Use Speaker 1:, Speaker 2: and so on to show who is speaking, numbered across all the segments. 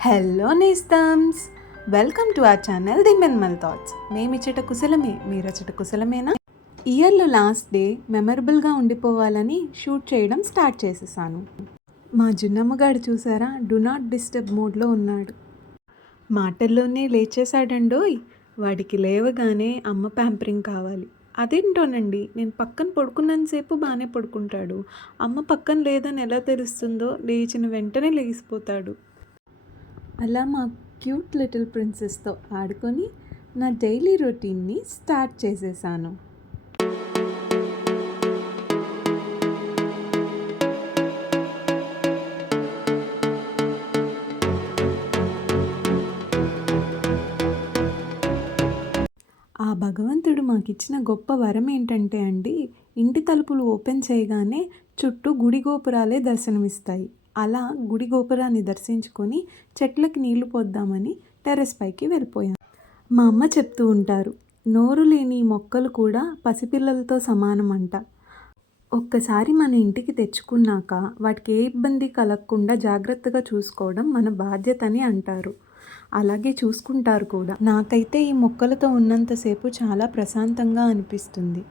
Speaker 1: Hello నేస్తమ్స్ welcome to our channel the మెన్మల్ thoughts మేమిచ్చట కుశలమే మీరచ్చట కుశలమేనా? ఇయర్లో లాస్ట్ డే మెమరబుల్గా ఉండిపోవాలని షూట్ చేయడం స్టార్ట్ చేసేసాను. మా జున్నమ్మగాడు చూసారా? డు నాట్ డిస్టర్బ్ మోడ్లో ఉన్నాడు. మాటల్లోనే లేచేశాడండోయ్. వాడికి లేవగానే అమ్మ ప్యాంపరింగ్ కావాలి. అదేంటోనండి? నేను పక్కన పడుకున్నంతసేపు బాగానే పడుకుంటాడు. అమ్మ పక్కన లేదని ఎలా తెలుస్తుందో లేచిన వెంటనే లేచిపోతాడు. అలా మా క్యూట్ లిటిల్ ప్రిన్సెస్తో ఆడుకొని నా డైలీ రొటీన్ని స్టార్ట్ చేసేసాను. ఆ భగవంతుడు మాకిచ్చిన గొప్ప వరం ఏంటంటే అండి ఇంటి తలుపులు ఓపెన్ చేయగానే చుట్టూ గుడి గోపురాలే దర్శనమిస్తాయి. అలా గుడి గోపురాన్ని దర్శించుకొని చెట్లకి నీళ్ళు పోద్దామని టెర్రస్ పైకి వెళ్ళిపోయాం. మా అమ్మ చెప్తూ ఉంటారు నోరు లేని మొక్కలు కూడా పసిపిల్లలతో సమానం అంట ఒక్కసారి మన ఇంటికి తెచ్చుకున్నాక వాటికి ఏ ఇబ్బంది కలగకుండా జాగ్రత్తగా చూసుకోవడం మన బాధ్యత అని అంటారు. అలాగే చూసుకుంటారు కూడా. నాకైతే ఈ మొక్కలతో ఉన్నంతసేపు చాలా ప్రశాంతంగా అనిపిస్తుంది.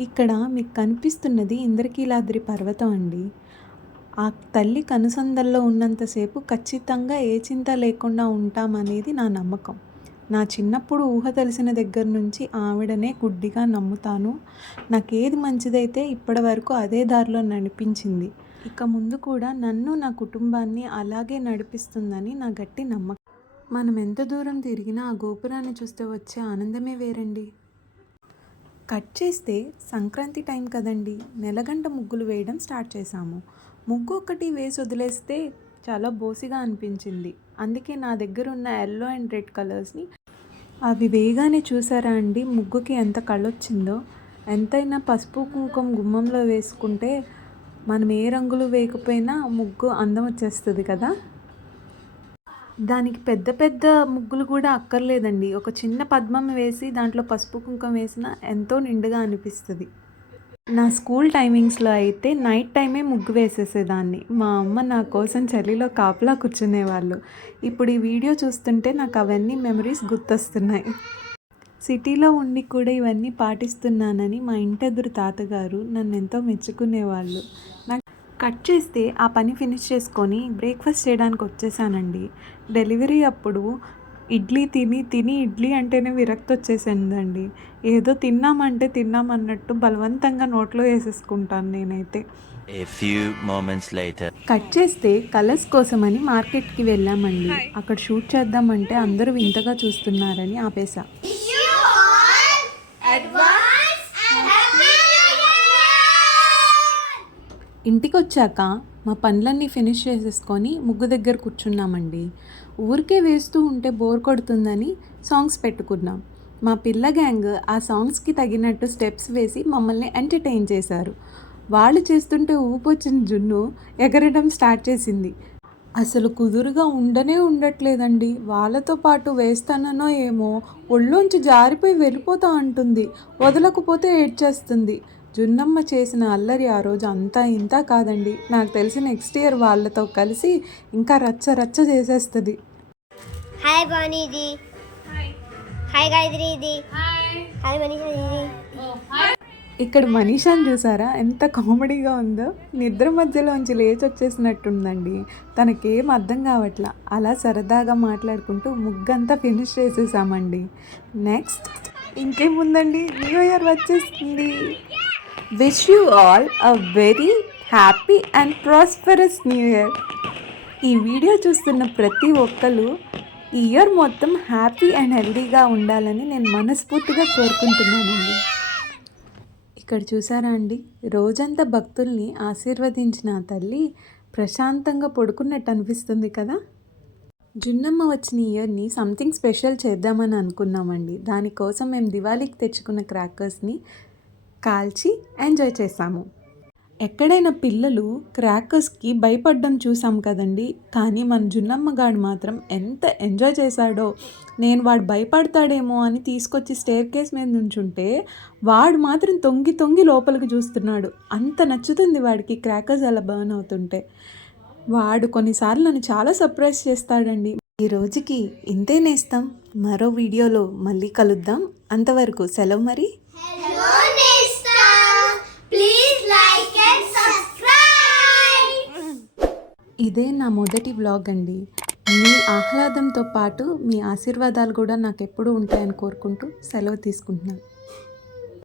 Speaker 1: ఇక్కడ మీకు కనిపిస్తున్నది ఇంద్రకీలాద్రి పర్వతం అండి. ఆ తల్లి కనుసందల్లో ఉన్నంతసేపు ఖచ్చితంగా ఏ చింత లేకుండా ఉంటామనేది నా నమ్మకం. నా చిన్నప్పుడు ఊహ తెలిసిన దగ్గర నుంచి ఆవిడనే గుడ్డిగా నమ్ముతాను. నాకేది మంచిదైతే ఇప్పటి వరకు అదే దారిలో నడిపించింది. ఇక ముందు కూడా నన్ను నా కుటుంబాన్ని అలాగే నడిపిస్తుందని నా గట్టి నమ్మకం. మనం ఎంత దూరం తిరిగినా ఆ గోపురాన్ని చూస్తే వచ్చే ఆనందమే వేరండి. కట్ చేస్తే సంక్రాంతి టైం కదండి. నెలగంట ముగ్గులు వేయడం స్టార్ట్ చేశాము. ముగ్గు ఒకటి వేసి వదిలేస్తే చాలా బోసిగా అనిపించింది. అందుకే నా దగ్గర ఉన్న ఎల్లో అండ్ రెడ్ కలర్స్ని అవి వేయగానే చూసారా అండి? ముగ్గుకి ఎంత కళ్ళొచ్చిందో. ఎంతైనా పసుపు కుంకుమ గుమ్మంలో వేసుకుంటే మనం ఏ రంగులు వేయకపోయినా ముగ్గు అందం వచ్చేస్తుంది కదా. దానికి పెద్ద పెద్ద ముగ్గులు కూడా అక్కర్లేదండి. ఒక చిన్న పద్మం వేసి దాంట్లో పసుపు కుంకుమ వేసినా ఎంతో నిండుగా అనిపిస్తుంది. నా స్కూల్ టైమింగ్స్లో అయితే నైట్ టైమే ముగ్గు వేసేసేదాన్ని. మా అమ్మ నా కోసం చలిలో కాపలా కూర్చునేవాళ్ళు. ఇప్పుడు ఈ వీడియో చూస్తుంటే నాకు అవన్నీ మెమరీస్ గుర్తొస్తున్నాయి. సిటీలో ఉండి కూడా ఇవన్నీ పాటిస్తున్నానని మా ఇంటెదురు తాతగారు నన్ను ఎంతో మెచ్చుకునేవాళ్ళు. నాకు కట్ చేస్తే ఆ పని ఫినిష్ చేసుకొని బ్రేక్ఫాస్ట్ చేయడానికి వచ్చేసానండి. డెలివరీ అప్పుడు ఇడ్లీ తిని తిని ఇడ్లీ అంటేనే విరక్తి వచ్చేసిందండి. ఏదో తిన్నామంటే తిన్నామన్నట్టు బలవంతంగా నోట్లో వేసేసుకుంటాను నేనైతే.
Speaker 2: A few moments later.
Speaker 1: Cut చేస్తే కలర్స్ కోసమని మార్కెట్కి వెళ్ళామండి. అక్కడ షూట్ చేద్దామంటే అందరూ వింతగా చూస్తున్నారని ఆపేసా. ఇంటికి వచ్చాక మా పనులన్నీ ఫినిష్ చేసేసుకొని ముగ్గు దగ్గర కూర్చున్నామండి. ఊరికే వేస్తూ ఉంటే బోర్ కొడుతుందని సాంగ్స్ పెట్టుకున్నాం. మా పిల్ల గ్యాంగ్ ఆ సాంగ్స్కి తగినట్టు స్టెప్స్ వేసి మమ్మల్ని ఎంటర్టైన్ చేశారు. వాళ్ళు చేస్తుంటే ఊపొచ్చిన జున్ను ఎగరడం స్టార్ట్ చేసింది. అసలు కుదురుగా ఉండనే ఉండట్లేదండి. వాళ్ళతో పాటు వేస్తాననో ఏమో ఒళ్ళోంచి జారిపోయి వెళ్ళిపోతా అంటుంది. వదలకపోతే ఏడ్చేస్తుంది. జున్నమ్మ చేసిన అల్లరి ఆ రోజు అంతా ఇంతా కాదండి. నాకు తెలిసి నెక్స్ట్ ఇయర్ వాళ్ళతో కలిసి ఇంకా రచ్చ రచ్చ చేసేస్తుంది.
Speaker 3: హాయ్ బానీ ఇది. హాయ్ గాయత్రి ఇది. హాయ్ మనీషా ఇది.
Speaker 1: ఇక్కడ మనీషాని చూసారా? ఎంత కామెడీగా ఉందో. నిద్ర మధ్యలోంచి లేచి వచ్చేసినట్టుందండి. తనకేం అర్థం కావట్లా. అలా సరదాగా మాట్లాడుకుంటూ ముగ్గంతా ఫినిష్ చేసేసామండి. నెక్స్ట్ ఇంకేముందండి? న్యూ ఇయర్ వచ్చేస్తుంది. Wish you all a very happy and prosperous new year ఈ వీడియో చూస్తున్న ప్రతి ఒక్కరు ఈ ఇయర్ మొత్తం హ్యాపీ అండ్ హెల్దీగా ఉండాలని నేను మనస్ఫూర్తిగా కోరుకుంటున్నానండి. ఇక్కడ చూసారా అండి? రోజంతా భక్తుల్ని ఆశీర్వదించిన తల్లి ప్రశాంతంగా పడుకున్నట్టు అనిపిస్తుంది కదా? జున్నమ్మ వచ్చిన ఇయర్ని సంథింగ్ స్పెషల్ చేద్దామని అనుకున్నామండి. దానికోసం మేము దివాళీకి తెచ్చుకున్న క్రాకర్స్ని కాల్చి ఎంజాయ్ చేసాము ఎక్కడైనా పిల్లలు క్రాకర్స్కి భయపడడం చూసాం కదండి. కానీ మన జున్నమ్మగాడు మాత్రం ఎంత ఎంజాయ్ చేశాడో నేను వాడు భయపడతాడేమో అని తీసుకొచ్చి స్టేర్ కేస్ మీద నుంచుంటే వాడు మాత్రం తొంగి తొంగి లోపలికి చూస్తున్నాడు. అంత నచ్చుతుంది వాడికి క్రాకర్స్ అలా బర్న్ అవుతుంటే. వాడు కొన్నిసార్లు నన్ను చాలా సర్ప్రైజ్ చేస్తాడండి. ఈ రోజుకి ఇంతే నేస్తాం. మరో వీడియోలో మళ్ళీ కలుద్దాం. అంతవరకు సెలవు మరి. ఇదే నా మొదటి వ్లాగ్ అండి. మీ ఆహ్లాదంతో పాటు మీ ఆశీర్వాదాలు కూడా నాకు ఎప్పుడూ ఉంటాయని కోరుకుంటూ సెలవు తీసుకుంటున్నాను.